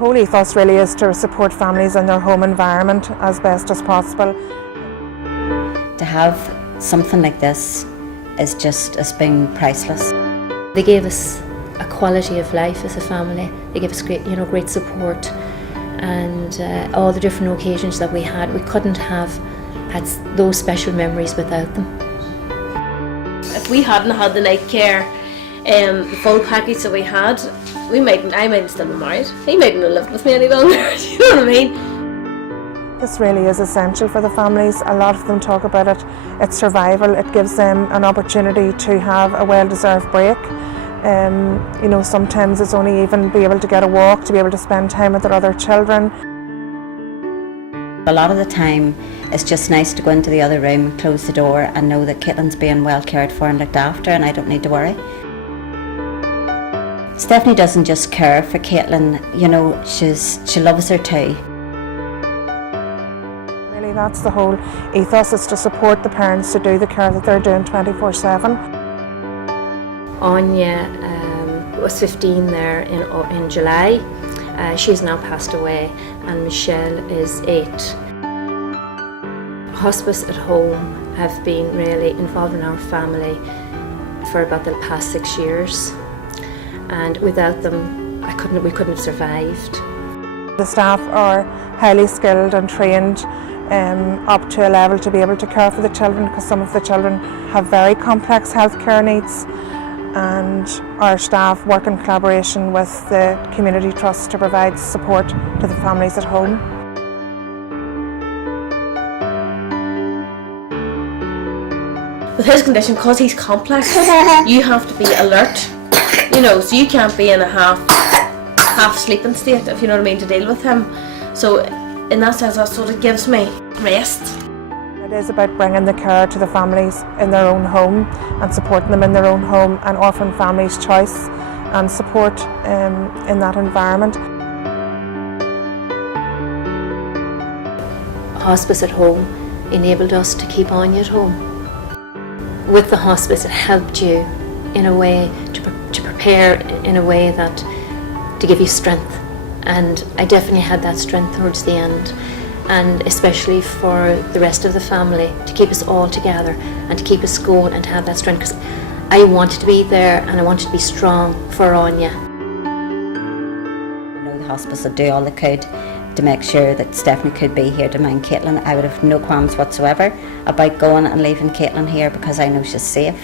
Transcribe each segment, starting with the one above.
whole ethos really is to support families in their home environment as best as possible. To have something like this is just as being priceless. They gave us a quality of life as a family. They gave us great support, and all the different occasions that we had, we couldn't have had those special memories without them. If we hadn't had the night care, the full package that we had, I mightn't still be married. He mightn't have lived with me any longer. You know what I mean? This really is essential for the families. A lot of them talk about it. It's survival. It gives them an opportunity to have a well-deserved break. Sometimes it's only even be able to get a walk, to be able to spend time with their other children. A lot of the time it's just nice to go into the other room and close the door and know that Caitlin's being well cared for and looked after, and I don't need to worry. Stephanie doesn't just care for Caitlin, she loves her too. Really, that's the whole ethos, is to support the parents to do the care that they're doing 24/7. Anya was 15 there in July. She's now passed away, and Michelle is 8. Hospice at Home have been really involved in our family for about the past 6 years, and without them we couldn't have survived. The staff are highly skilled and trained up to a level to be able to care for the children, because some of the children have very complex healthcare needs, and our staff work in collaboration with the community trust to provide support to the families at home. With his condition, because he's complex, you have to be alert, so you can't be in a half sleeping state, if you know what I mean, to deal with him. So in that sense, that sort of gives me rest. It is about bringing the care to the families in their own home and supporting them in their own home, and offering families choice and support in that environment. Hospice at Home enabled us to keep Anya at home. With the hospice, it helped you in a way to prepare in a way that to give you strength, and I definitely had that strength towards the end, and especially for the rest of the family, to keep us all together and to keep us going and to have that strength, because I wanted to be there and I wanted to be strong for Anya. I know the hospice would do all they could to make sure that Stephanie could be here to mind Caitlin. I would have no qualms whatsoever about going and leaving Caitlin here, because I know she's safe,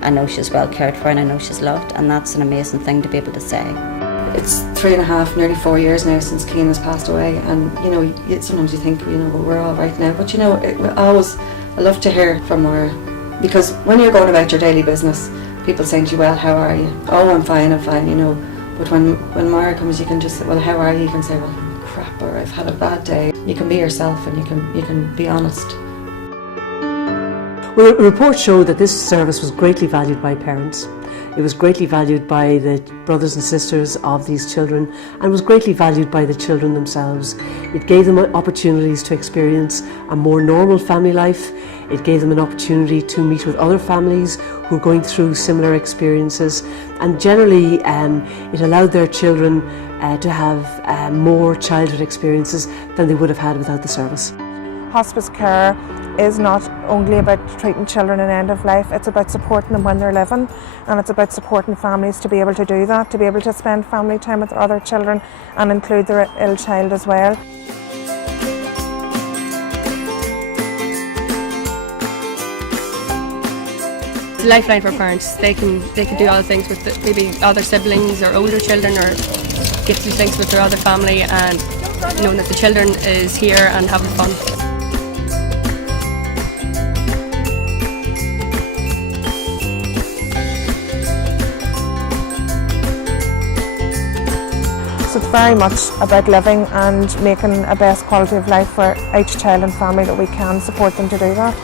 I know she's well cared for, and I know she's loved, and that's an amazing thing to be able to say. It's 3.5, nearly 4 years now since Cian has passed away, and sometimes you think we're all right now, but I love to hear from Mara, because when you're going about your daily business, people saying to you, well, how are you? Oh, I'm fine, but when Mara comes, you can just say, well, how are you? You can say, well, crap, or I've had a bad day. You can be yourself, and you can be honest. Well, the report showed that this service was greatly valued by parents. It was greatly valued by the brothers and sisters of these children, and was greatly valued by the children themselves. It gave them opportunities to experience a more normal family life. It gave them an opportunity to meet with other families who are going through similar experiences, and generally it allowed their children to have more childhood experiences than they would have had without the service. Hospice care is not only about treating children in end of life, it's about supporting them when they're living, and it's about supporting families to be able to do that, to be able to spend family time with their other children and include their ill child as well. It's a lifeline for parents. They can do other things with maybe other siblings or older children, or get to do things with their other family, and knowing that the children is here and having fun. So it's very much about living and making a best quality of life for each child and family that we can, support them to do that.